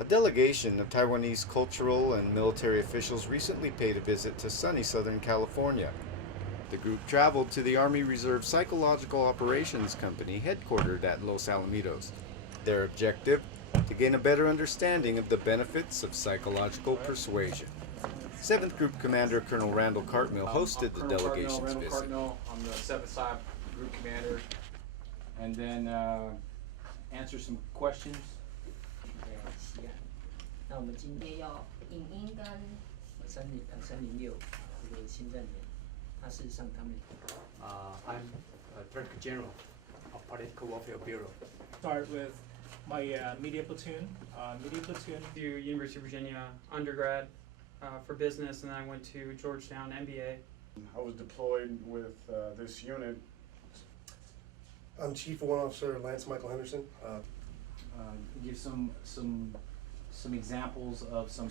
A delegation of Taiwanese cultural and military officials recently paid a visit to sunny Southern California. The group traveled to the Army Reserve Psychological Operations Company headquartered at Los Alamitos. Their objective? To gain a better understanding of the benefits of psychological persuasion. 7th Group Commander Colonel Randall Cartmill hosted the delegation's visit. Cartmill, I'm the 7th Side Group Commander, and then answer some questions. 那我们今天要影音跟306这个行政员，他事实上他们I'm Director General of Political Warfare Bureau. Start with my media platoon. To University of Virginia undergrad for business, and then I went to Georgetown MBA. I was deployed with this unit. I'm Chief Warrant Officer Lance Michael Henderson. Give some examples of some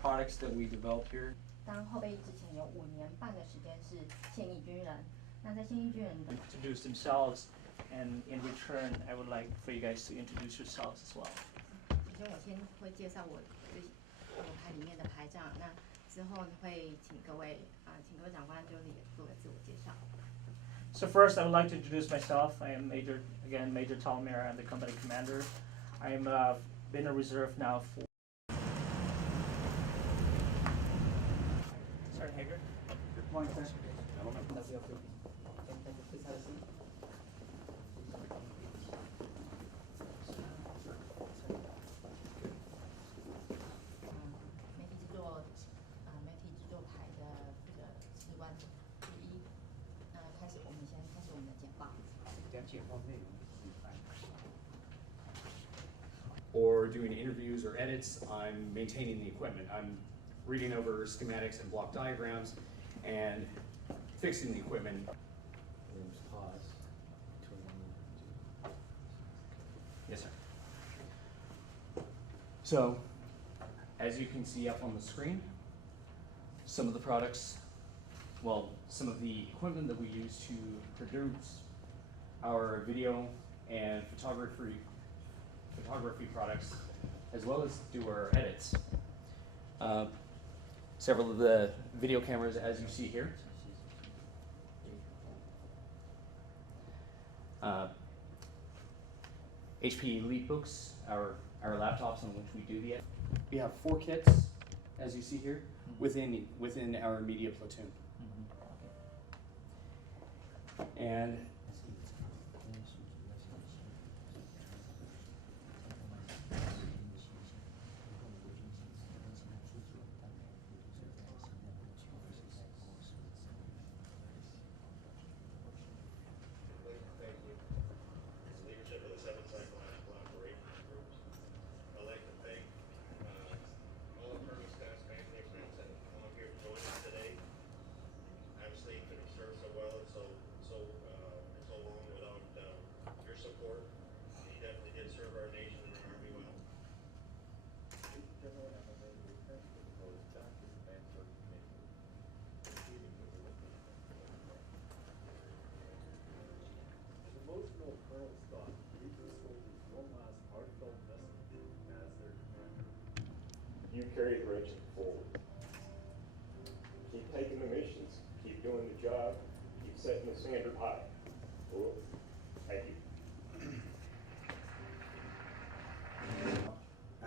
products that we developed here. 当后备役之前有5年半的时间是现役军人，那在现役军人的 Introduce themselves, and in return, I would like for you guys to introduce yourselves as well. 首先我先会介绍我牌里面的牌长，那之后会请各位长官就是也做个自我介绍。So first, I would like to introduce myself. I am Major Talmera. I'm the company commander. I am been a reserve now for. Sergeant Hager. Good morning, sir. Or doing interviews or edits, I'm maintaining the equipment. I'm reading over schematics and block diagrams and fixing the equipment. Yes, sir. So, as you can see up on the screen, some of the products, well, some of the equipment that we use to produce our video and photography products, as well as do our edits. Several of the video cameras, as you see here. HP EliteBooks, our laptops on which we do the edit. We have 4 kits, as you see here, within our media platoon. And you carry the regiment forward. Keep taking the missions, keep doing the job, keep setting the standard high. Cool. Thank you.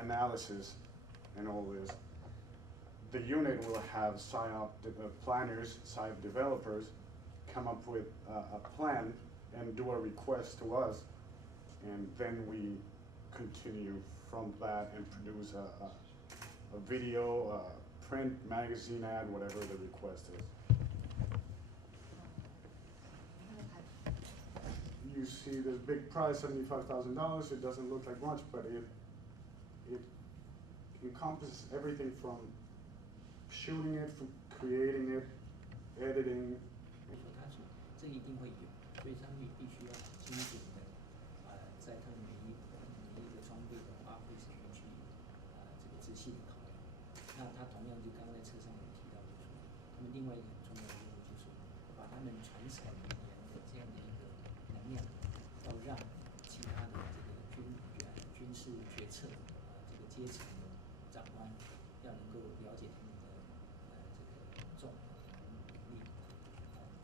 Analysis and all this. The unit will have PSYOP planners, PSYOP developers come up with a plan and do a request to us, and then we continue from that and produce a video, a print, magazine ad, whatever the request is. You see this big price, $75,000. It doesn't look like much, but it encompasses everything from shooting it, from creating it, editing. 这一定会有，所以他们也必须要精准的在他们每一个装备的花费上面去这个仔细的考量。那他同样就刚刚在车上有提到，就是说他们另外一个很重要的任务就是把他们传承语言的这样的一个能量，要让其他的这个军事决策这个阶层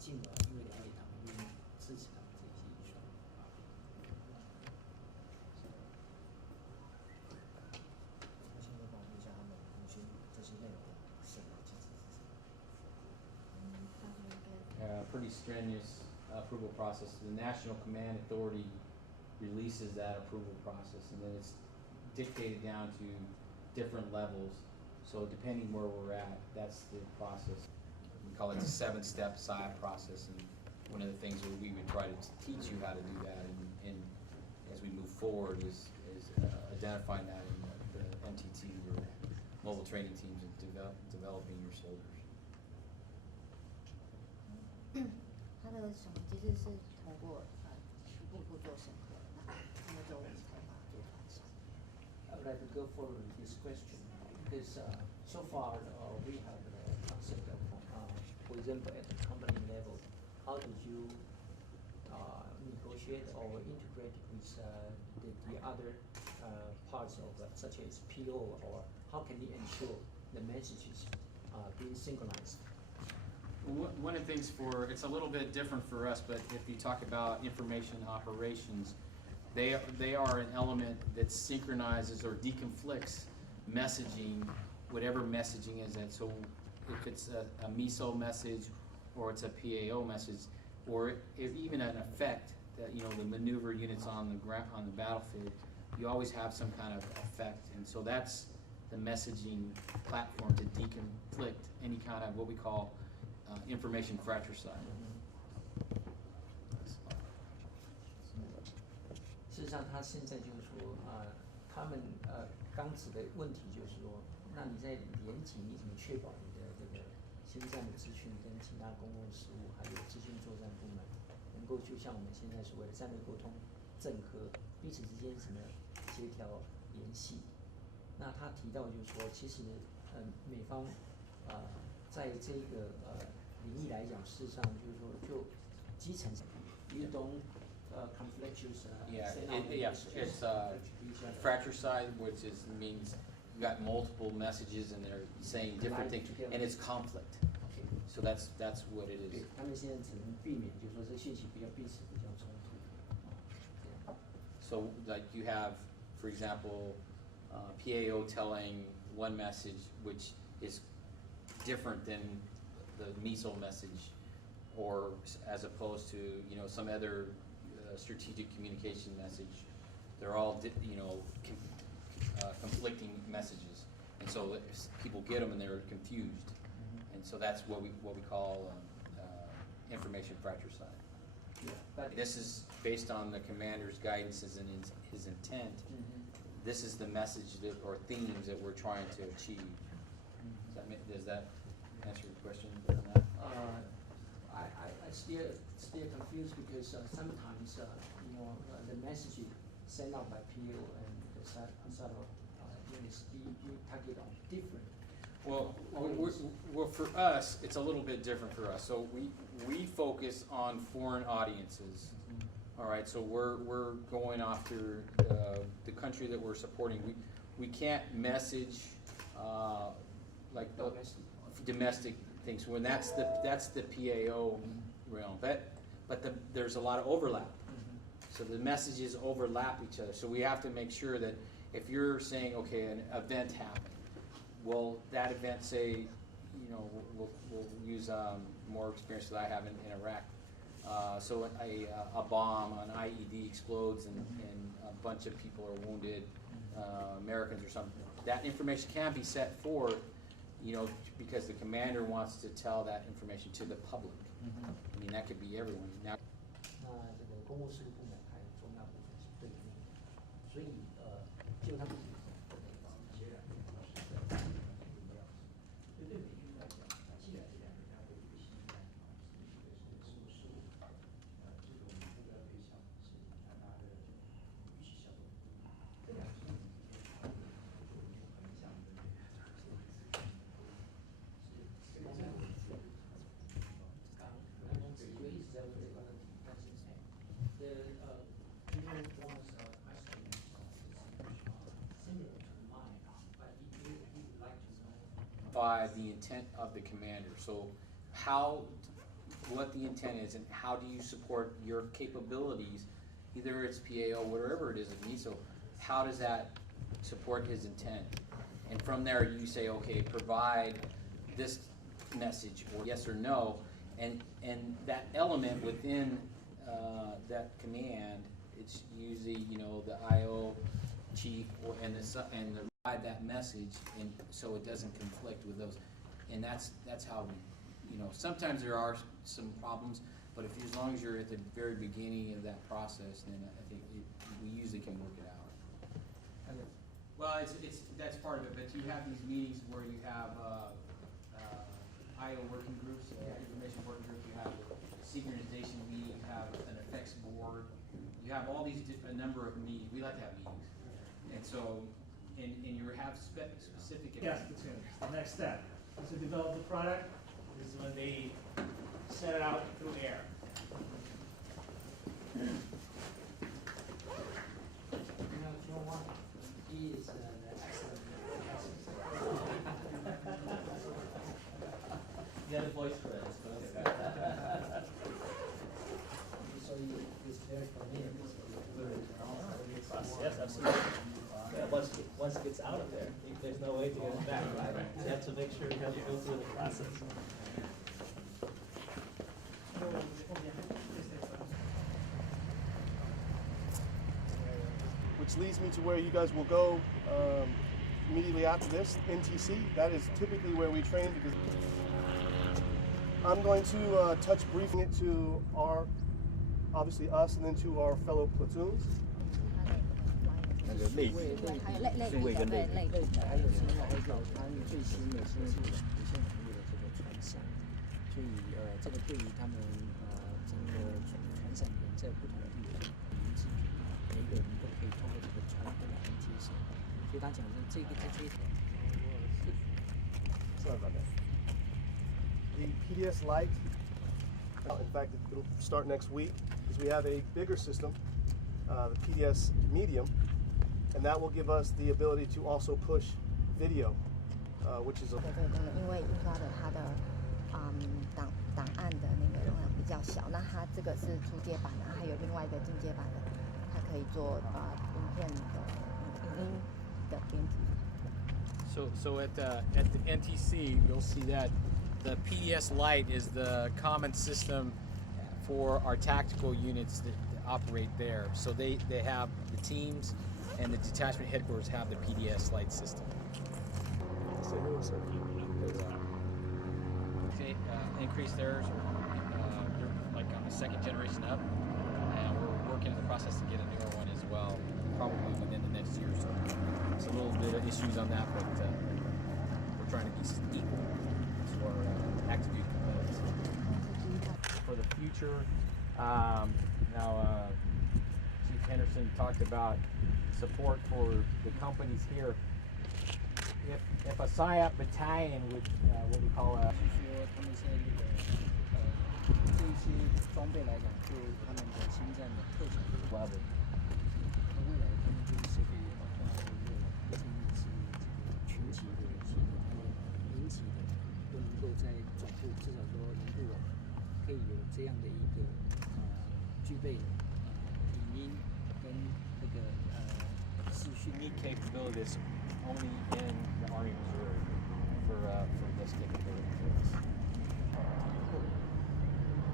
进而因为了解他们愿意支持他们这些预算啊。那现在帮我问一下他们五星这些内容的审核机制是什么？Pretty strenuous approval process. The National Command Authority releases that approval process, and then it's dictated down to different levels. So depending where we're at, that's the process. We call it the 7-step SIAP process, and one of the things that we would try to teach you how to do that, and as we move forward, is identifying that in the MTT or mobile training teams and developing your soldiers. 它的审核机制是通过一步步做审核，那他们就我们才把它做传上。I would like to go forward with this question because so far we have the concept of, for example, at the company level, how did you negotiate or integrate with the other parts of such as PO, or how can you ensure the messages being synchronized? One of the things it's a little bit different for us, but if you talk about information operations, they are an element that synchronizes or deconflicts messaging, whatever messaging is it. So if it's a MISO message, or it's a PAO message, or if even an effect that, the maneuver units on the battlefield, you always have some kind of effect, and so that's the messaging platform to deconflict any kind of what we call information fratricide. 事实上，他现在就是说，他们刚指的问题就是说，那你在连级你怎么确保你的这个心战的资讯跟其他公共事务还有资讯作战部门能够就像我们现在所谓的战略沟通、整合，彼此之间什么协调联系。那他提到就是说，其实美方在这个领域来讲，事实上就是说就基层you don't conflict It's fratricide, which means you got multiple messages and they're saying different things, and it's conflict. So that's what it is. 他们现在只能避免，就是说这信息不要彼此比较冲突。So like you have, for example, PAO telling one message which is different than the MISO message, or as opposed to some other strategic communication message. They're all conflicting messages, and so people get them and they're confused, and so that's what we call information fratricide. Yeah, but This is based on the commander's guidance and his intent. This is the message or themes that we're trying to achieve. Does that answer your question on that? I still confused because sometimes the message sent out by PO and the side of units you target on different. Well, for us, it's a little bit different for us. So we focus on foreign audiences. All right, so we're going after the country that we're supporting. We can't message like domestic things. When that's the PAO realm. But there's a lot of overlap. So the messages overlap each other. So we have to make sure that if you're saying, okay, an event happened, well, that event, say, we'll use more experience that I have in Iraq. So a bomb, an IED explodes and a bunch of people are wounded, Americans or something. That information can be set forth, because the commander wants to tell that information to the public. I mean, that could be everyone. Now, 那这个公务事务部门还有重要部分是对应的，所以就他们by the intent of the commander. So how what the intent is and how do you support your capabilities, either it's PAO, whatever it is it needs. So how does that support his intent? And from there you say, okay, provide this message or yes or no, and that element within that command, it's usually, you know, the IO chief or and the provide that message, and so it doesn't conflict with those. And that's how we, you know, sometimes there are some problems, but if as long as you're at the very beginning of that process, then I think we usually can work it out. Well, that's part of it, but you have these meetings where you have IO working groups, information working groups, you have a synchronization meeting, you have an effects board, you have all these a number of meetings. We like to have meetings, and so and you have specific. Yes, it's good. The next step is to develop the product. This is when they set it out through air. He is an excellent You got a voice for it, I suppose. so he's very familiar with Yes, absolutely. Yeah, once it gets out of there, there's no way to get it back, right? You have to make sure you have to go through the process. Which leads me to where you guys will go immediately after this, NTC. That is typically where we train because I'm going to touch briefing it to our, obviously us, and then to our fellow platoons. 还有类跟类还有现在还有他们最新的是无线网络的这个传散，所以这个对于他们整个传散源在不同的地方，名字每个人都可以通过这个传播来接收，所以他讲的这个在这一条。Sorry about that. The PDS Lite, in fact, it'll start next week because we have a bigger system, the PDS Medium, and that will give us the ability to also push video, which is a 对，因为印刷的它的档案的那个容量比较小，那它这个是初阶版的，还有另外一个进阶版的，它可以做影片的影音的编辑。So at the NTC, you'll see that the PDS Lite is the common system for our tactical units that operate there. So they have the teams and the detachment headquarters have the PDS Lite system. Okay, increase theirs, they're like on the second generation up, and we're working in the process to get a newer one as well, probably within the next year or so. It's a little bit of issues on that, but we're trying to be equal to our active duty components. For the future, now Chief Henderson talked about support for the companies here. If a PSYOP battalion would, what we call a 说他们现在这一些装备来讲，对他们的新战的特长 level. 那未来他们这些设备也包括一个不仅仅是这个群级的系统，还有营级的，都能够在总部至少说营部可以有这样的一个具备影音跟那个视讯。Unique capabilities only in the Army Reserve for this capability for us.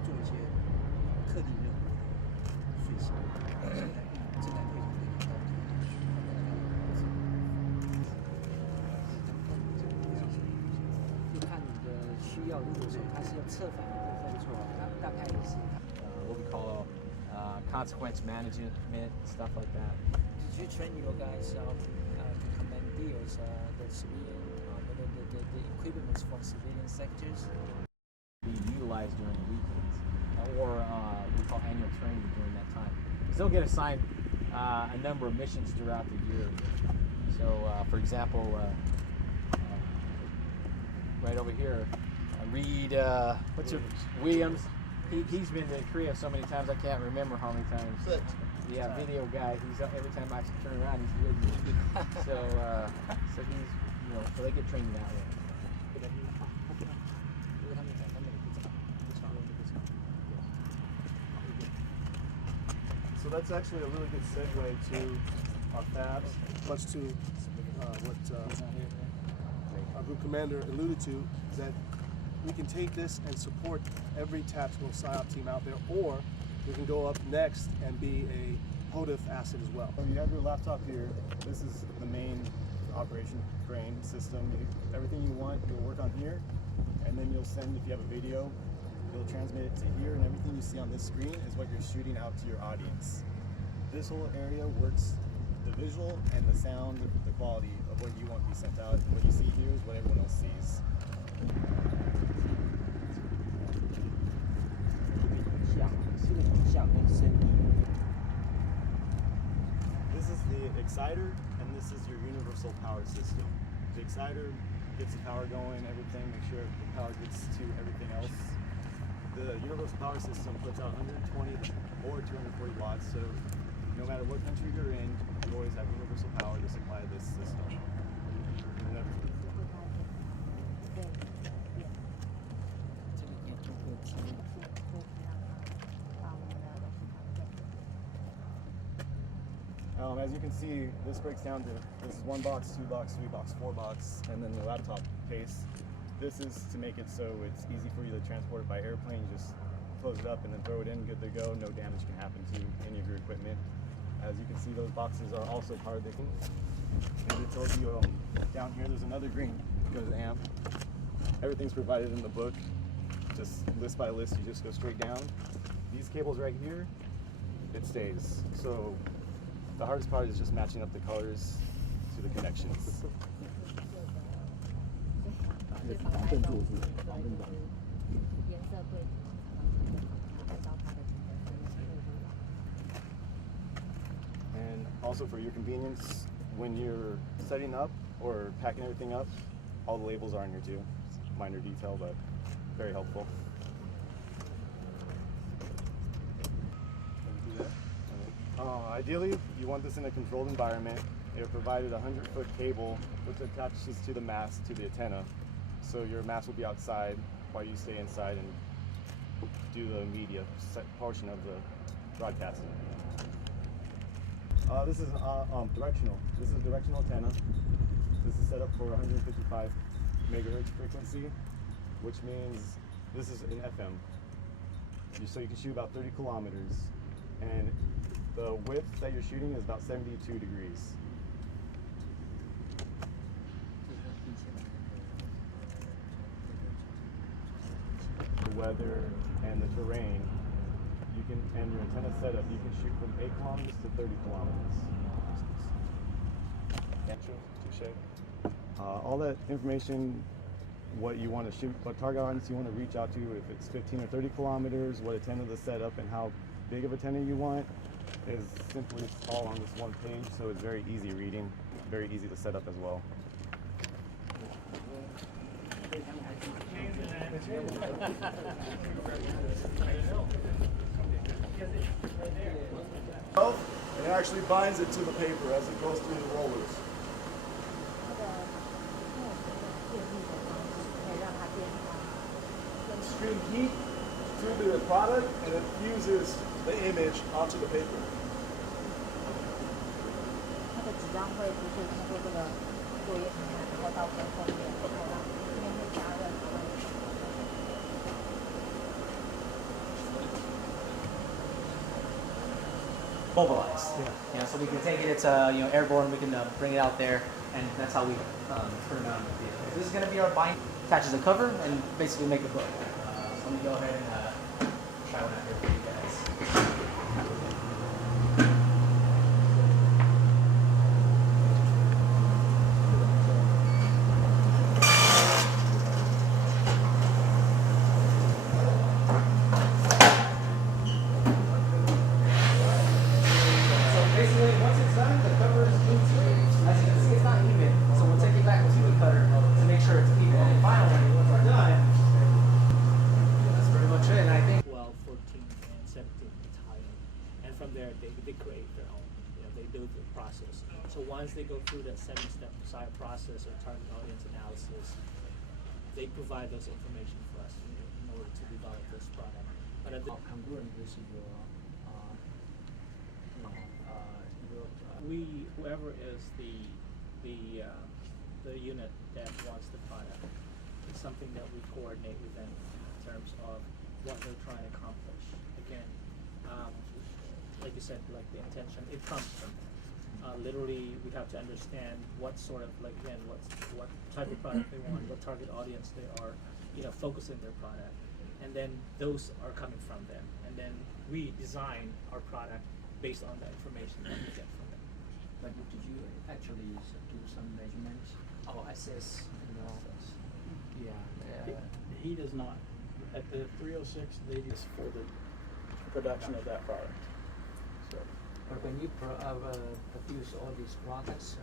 做一些特定任务的睡醒，这台非常非常高就看你的需要，如果说它是要策反的部分，它大概也是。What we call consequence management, stuff like that. Did you train your guys to commandeers the civilian, the equipment for civilian sectors? Be utilized during the weekends, or we call annual training during that time. Because they'll get assigned a number of missions throughout the year. So, for example, right over here, Reed, what's your Williams? He's been to Korea so many times I can't remember how many times. Yeah, video guy. He's every time I turn around, he's with me. So he's, you know, so they get trained that way. 因为他们讲他们也不长，不常用这个长。So that's actually a really good segue to our fabs, much to what our group commander alluded to, is that we can take this and support every tactical PSYOP team out there, or we can go up next and be a HOTF asset as well. So you have your laptop here. This is the main operation brain system. Everything you want, you'll work on here, and then you'll send, if you have a video, you'll transmit it to here, and everything you see on this screen is what you're shooting out to your audience. This whole area works the visual and the sound, the quality of what you want to be sent out. What you see here is what everyone else sees. This is the exciter, and this is your universal power system. The exciter gets the power going, everything, make sure the power gets to everything else. The universal power system puts out 120 or 240 watts, so no matter what country you're in, you always have universal power to supply this system. As you can see, this breaks down to this is 1 box, 2 box, 3 box, 4 box, and then the laptop case. This is to make it so it's easy for you to transport it by airplane. You just close it up and then throw it in, good to go. No damage can happen to any of your equipment. As you can see, those boxes are also power dicking. And it tells you down here there's another green, goes to amp. Everything's provided in the book. Just list by list, you just go straight down. These cables right here, it stays. So the hardest part is just matching up the colors to the connections. And also for your convenience, when you're setting up or packing everything up, all the labels are in here too. Minor detail, but very helpful. Ideally, you want this in a controlled environment. They're provided a 100-foot cable which attaches to the mast to the antenna. So your mast will be outside while you stay inside and do the media portion of the broadcasting. This is directional. This is a directional antenna. This is set up for 155 megahertz frequency, which means this is in FM. So you can shoot about 30 kilometers, and the width that you're shooting is about 72 degrees. The weather and the terrain, you can, and your antenna setup, you can shoot from 8 kilometers to 30 kilometers. All that information, what you want to shoot, what target audience you want to reach out to, if it's 15 or 30 kilometers, what antenna to set up, and how big of antenna you want, is simply all on this one page, so it's very easy reading, very easy to set up as well. It actually binds it to the paper as it goes through the rollers. Stream heat through the product, and it fuses the image onto the paper. Mobilized. Yeah. So we can take it. It's airborne. We can bring it out there, and that's how we turn it on the vehicle. This is going to be our bind. Attaches a cover and basically make a book. So let me go ahead and try one out here for you guys. So once they go through that 7-step PSYOP process or target audience analysis, they provide those information for us in order to develop this product. But at the Europe. Whoever is the unit that wants the product, it's something that we coordinate with them in terms of what they're trying to accomplish. Again, like you said, like the intention, it comes from them. Literally, we have to understand what sort of, like, again, what type of product they want, what target audience they are, focusing their product, and then those are coming from them, and then we design our product based on that information that we get from them. But did you actually do some measurements or assess? He does not. At the 306, they just for the production of that product. So. But when you produce all these products,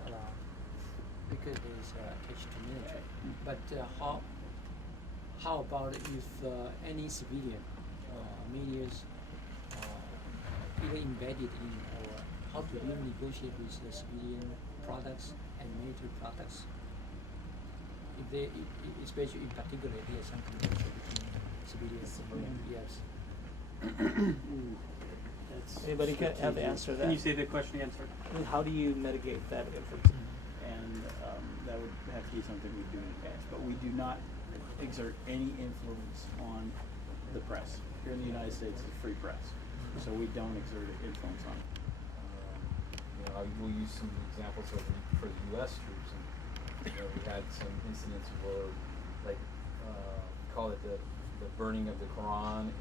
because it's attached to military. But how about if any civilian medias either embedded in, or how do you negotiate with the civilian products and military products? If they, especially in particular, there is some connection between civilians and yes. Anybody have the answer to that? Can you say the question again, sir? How do you mitigate that effort? And that would have to be something we do in advance. But we do not exert any influence on the press. Here in the United States, it's a free press, so we don't exert influence on it. I will use some examples for the U.S. troops, and we had some incidents where, like, we call it the burning of the Quran in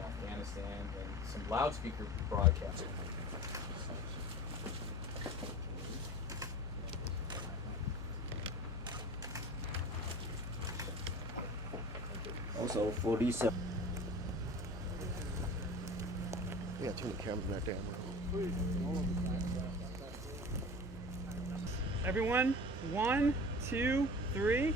Afghanistan, and some loudspeaker broadcasting. Also, for these. Yeah, turn the camera that damn way. Everyone, 1, 2, 3.